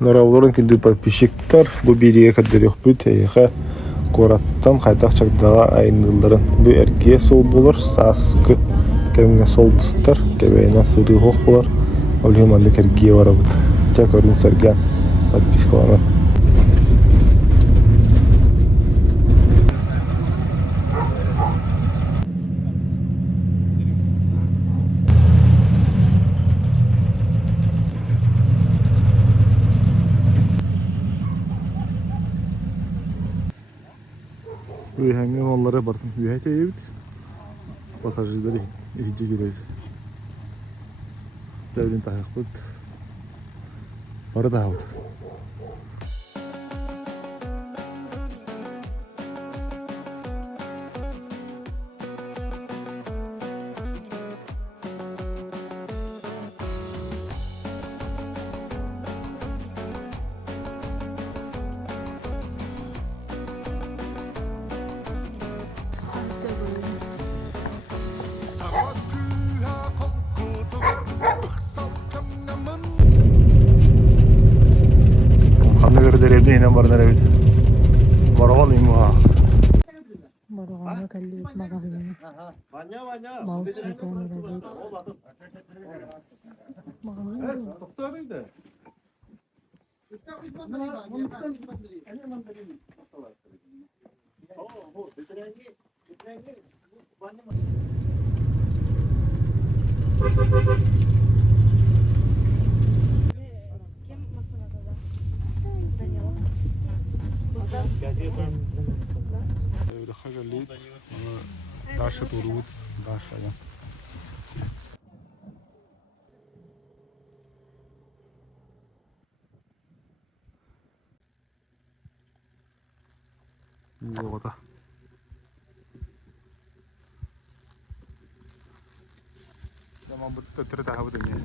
Noravların küldü подписчиктар bu biriye kadar yok büt eğe korattan kaytak çakdağa ayındıların bu erkeğe sol bulur saskı kemine sol bıstar kebeğine sırrı hoş bulur oluyor mandık erkeğe var abıt çak örün sergen подпискалана Üyhengen onlara barsın. Üyhete evit. Pasajirleri iyice giriyor. Devrin tahyak bud. Para daha bud. Derevde yine var derevde. Maravan imha. Maravan'a kalli magazini. Mouse ve kamera ve. Magazini. Doktoruydu. Öyle haberliydi. Daşa durut, daşa. İyi da. Tamam bu tötürü tahabut emiyor.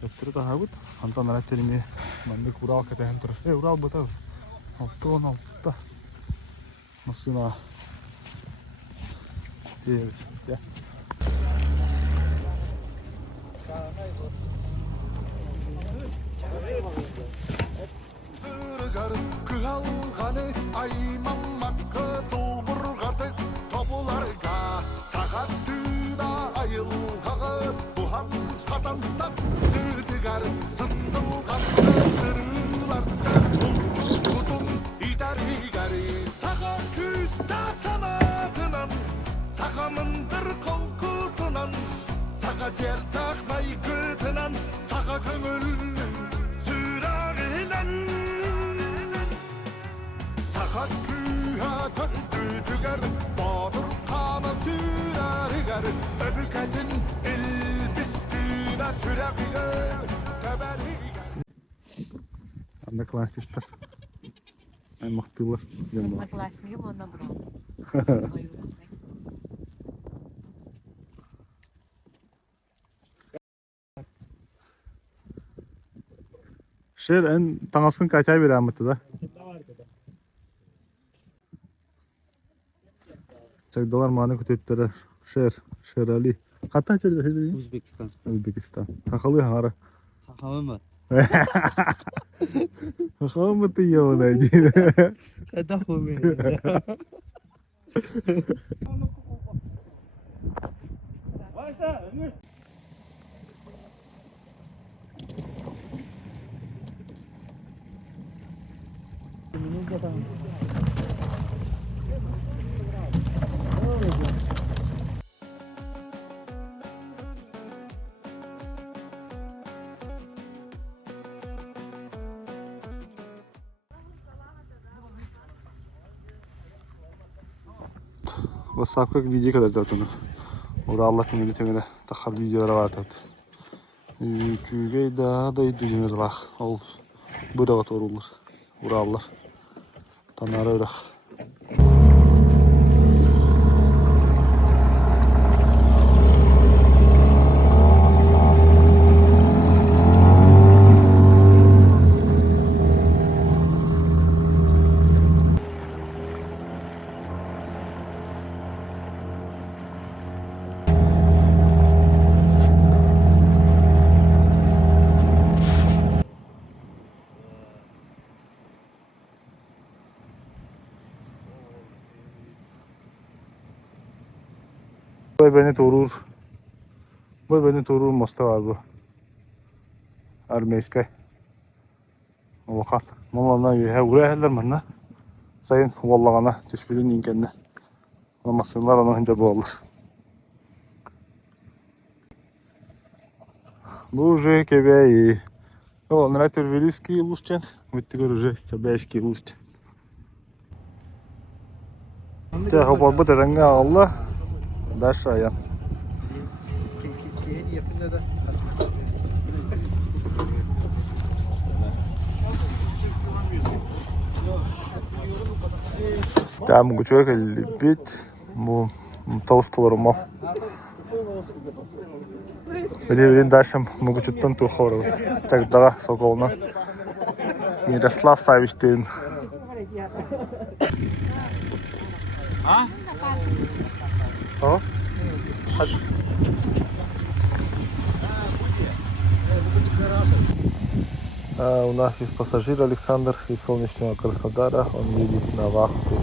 Tötürü tahabut. Hantan nara terimi. Mandık ural katahan terus. Ural betul. Altta altta. Masına. Evet. Ya. Kıhalğanı aymanmakka soğurgadı topularga sağattığına ayılgağı buhan katanda sığdıgar sındılgadı sırılarda tutun idarigari sağa küsta sanatınan sağamındır kolkutunan sağa zer takmay gıtınan sağa köngül sürağılan Sakat güha töttü tüger, badur kana süreriger Öbüketin ilbistine süregiger Teberiger Anda klasikler. En mıhtılar. Одноклассники было набрал. Şer en tanıskın kaçay bir ahmetı da. Çakdalar mani kutetleri. Şer Ali. Hatta çeride dedi. Uzbekistan. Özbekistan. Takalı hara. Sakamı mı? Takalı mı tıyya o da. Kada kome. WhatsApp'ka video kadar zaten. Orada Allah temeli temeli takar videoları var tabi. Üçüge daha da düzümüz bak. Ol. Burada vat orulur. Urallar. Tanrı öyle. бeni турur моста var bu. Армейская. Олақан. Молана үрәһәлләр монда. Сайын валлагана төшпүлен иnkәнне. Машиналар аны хәнҗә булалар. Бу уже кебәй. Он на Тервилийский лустен. Вот теперь уже кебәйский луст. Те хопар бу тәрәнгә алла. Дальше аян. Там гучок лепит, толстый мал. Или дальше мы гучуттан тухору. Так да, соколна. Мирослав Савичтин. А? О? У нас есть пассажир Александр из солнечного Краснодара. Он едет на вахту.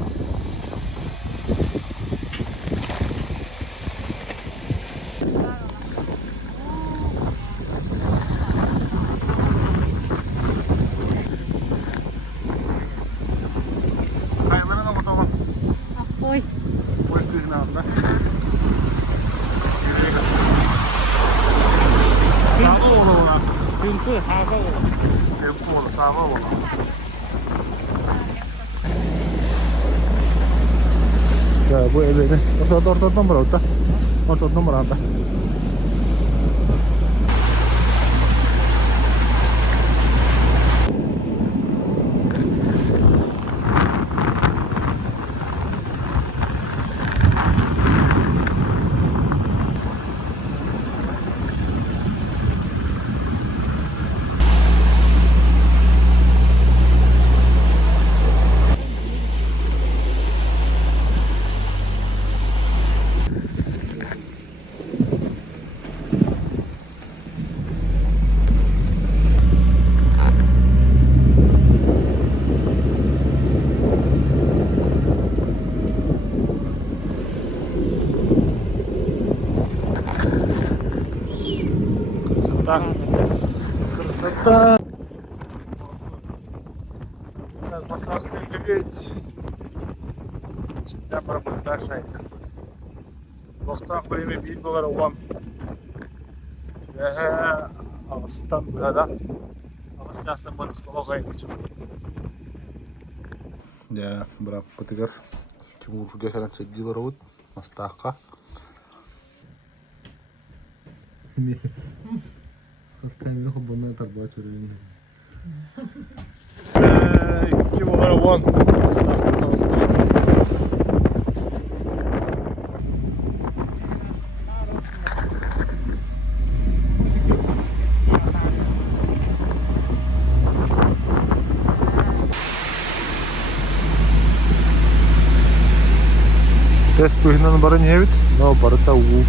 Ой, Çünkü hava Ya bu evini ortadan bırak. Ortadan bırak. Красота. Поставка любить. Я пробую шайка. Лохтах время бит болар уам. Я Ağustan burada. Ağustan balık olacak için. Ya bırak patigar. Kim ucu geçen çektiler o. Mastaka. Kaskayı bundan tarba çürüyor. Kim olar uam. Mastaka. Тес пыгнан барын ебит, но барыта уу.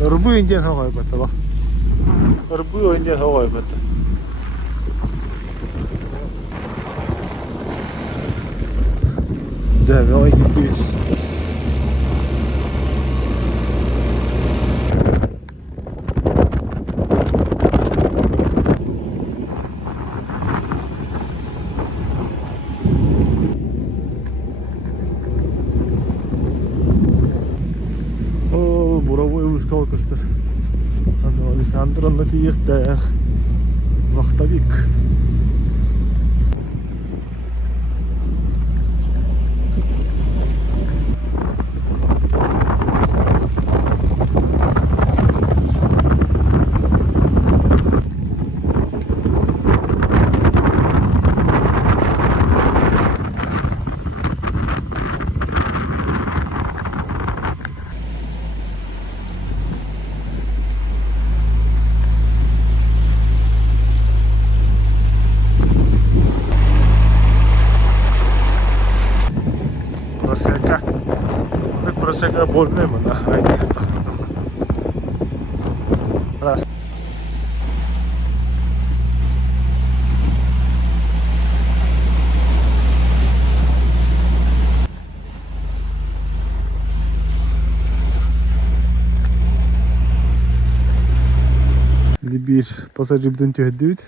Рыбы индиан хавай батала. Рыбы индиан хавай бата. Да, великий птиц. Буровой ускалкастар. Александр на тиехтах. Вахтовик. Proseka. Bu proseka bolmuyor mu? Haydi. Rast. Bir pasajı bütün tühdüt.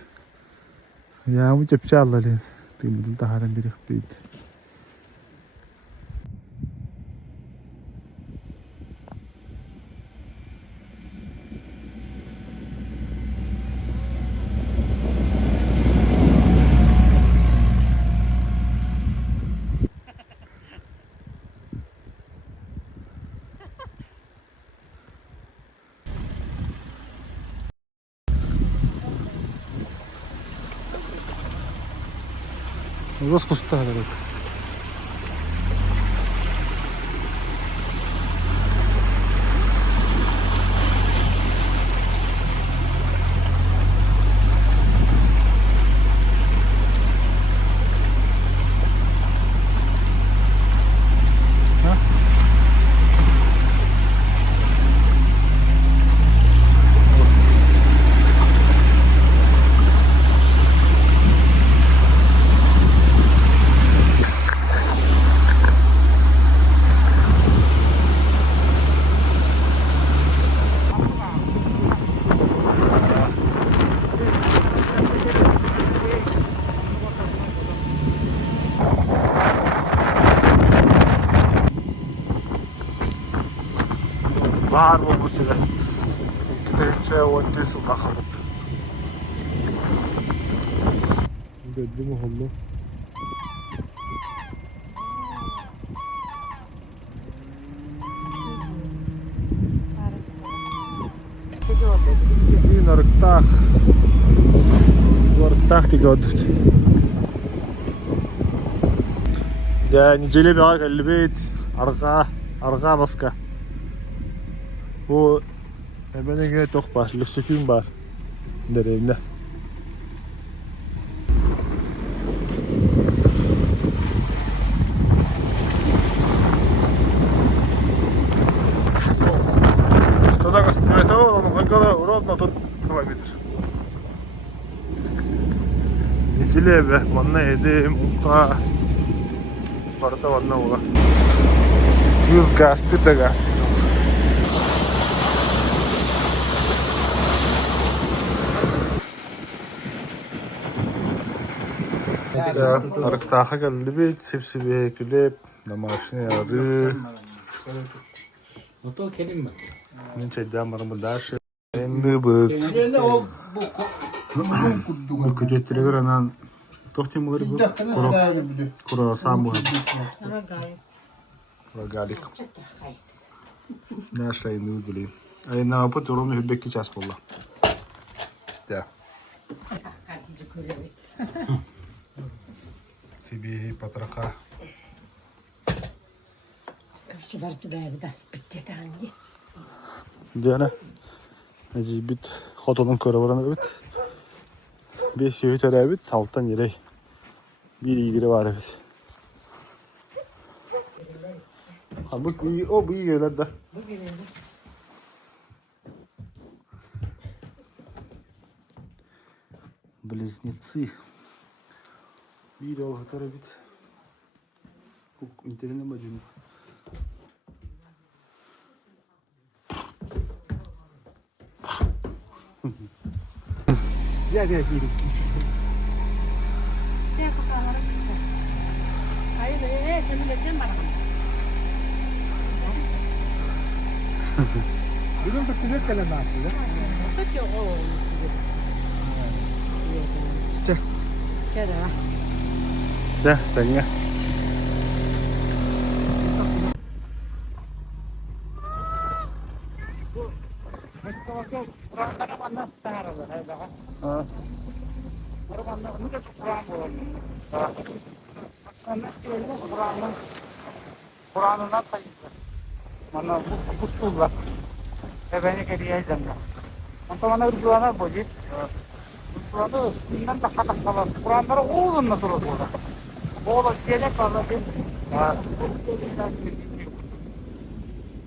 Ya mı çepçe Allah'ın. Tümdün taharan bir büyüt. Роскуста говорит. Bahar olmasıyla. Gidince oynayasın bakalım. Belli mi oldu? Şimdi narıktah gördük. Ya niceli bir ağ geldi beyt. Arka baska. Bu hemen yine tok var, lüksüküm var. Derevne. Что-то стоит того, но когда уродно тут километр. Niceli be, manna yedim, unta. Parta manna ola. 100 gastı da gastı. Arıktaha geldi bir sipsibe külep namaşını yağdı. Oto kelim mi? Ben çaydan varım da şey. Şimdi bu. Bu küçükleri gören tohtim olur bu. Kuru sam bu. Kuru galik. Ne şey ne bileyim. Ay ne yapıp durumu hübbeki ças bolla. Ya. Sibi patraka. Kaççılar tübeye das bitti tangi. Diana. Necibit xotonun körü bit. 5 yöğü töre bit, alttan yere. Bir ilgiri var bit. Ha bu iyi yerler de. Bu gibi. Близнецы. Видео готовы бит. Интересно бачим. Я видел. Hayır, senin bekleyin bana. Bugün de kürek kalem yaptı. Peki o. Gel. Gel ha. Gel, ben ya. Kur'an'ından sayılır. Bana bu stullar. Beni geliyeceğim ben. Ondan bana bir Kur'an'a boyayıp. Kur'an'ı üstünden de katak kalan. Kur'an'ları oğlunla durur burada. Oğlum gelecek var da Ha.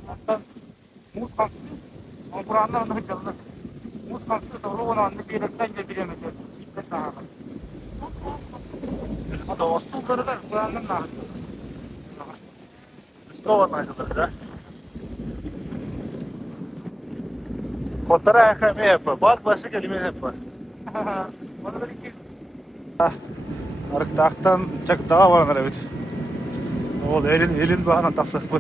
Hatta muz kampısı, ama buranın anlamı canlı. Muz kampısı doğru olan bir yelekten de bilemeyeceğiz. İlk daha. Hatta o stulları da buranın da. Снова найдут, да? Котара хаме yapı. Бар başı kelime yapı. Onu da iki. Arıktağtan çak dağa var evet. Ol elin bağına taksak bu.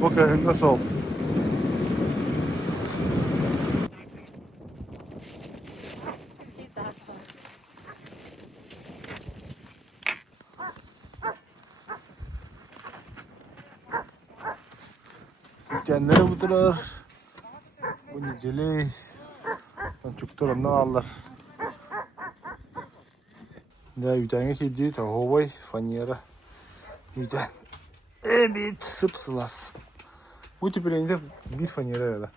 Bu köyünde sol. Kendileri budular. Bu niceli. Çocuklarından alırlar. Да, Виталий сидит, а овой фанера. Виталий. Evet, sıpsılas. Bu tüpülerinde bir fanera da.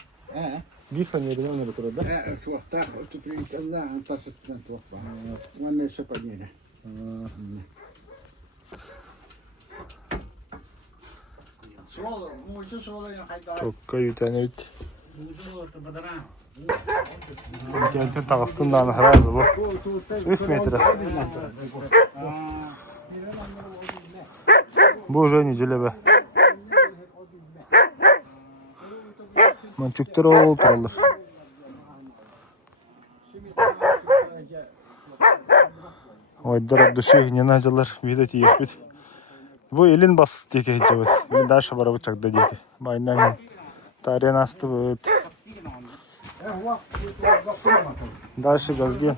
Bir fanera ne olur orada? Tuohtaa, tupritellään on taas sitten tuohtaa. Vanne sepaniene. Suola, muista suola ja haittaa. Çok kayıtane bit. Kentin tağıstından herhalde bu. 3 metre. Bu уже неделя be. Mançuklar ol turalır. Oylar duşu не началар, видать их бит. Bu elin basık diye geçiyor. Ben daha şabara bıçak da diye. Bayından tarihen astı bu. Дальше газги.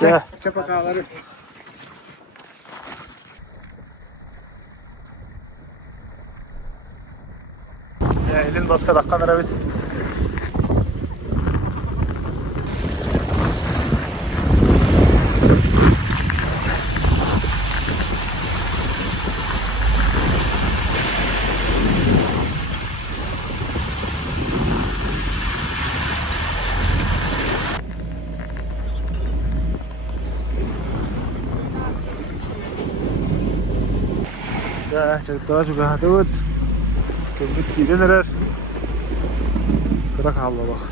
Ja. Sepakaları. Ya elin başka dakika evet. Ya çocuklar juga ada buat. Kebut kiri neler. Kırak Allah bak.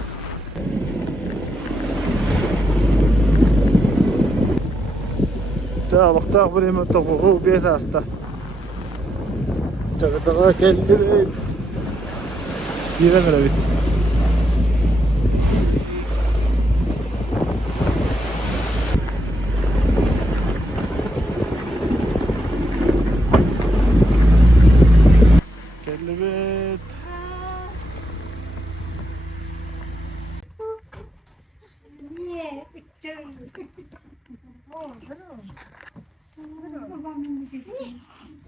Ya bak da buraya mı topu biasa hasta. Çocuklar kendi bit. Kiri neler bit. Evet.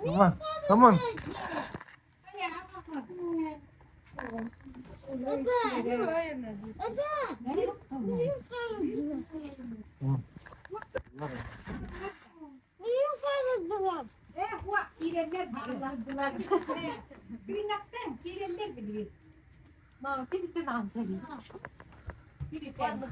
Aman, aman. Ma, che ti manca? Ti ripeto,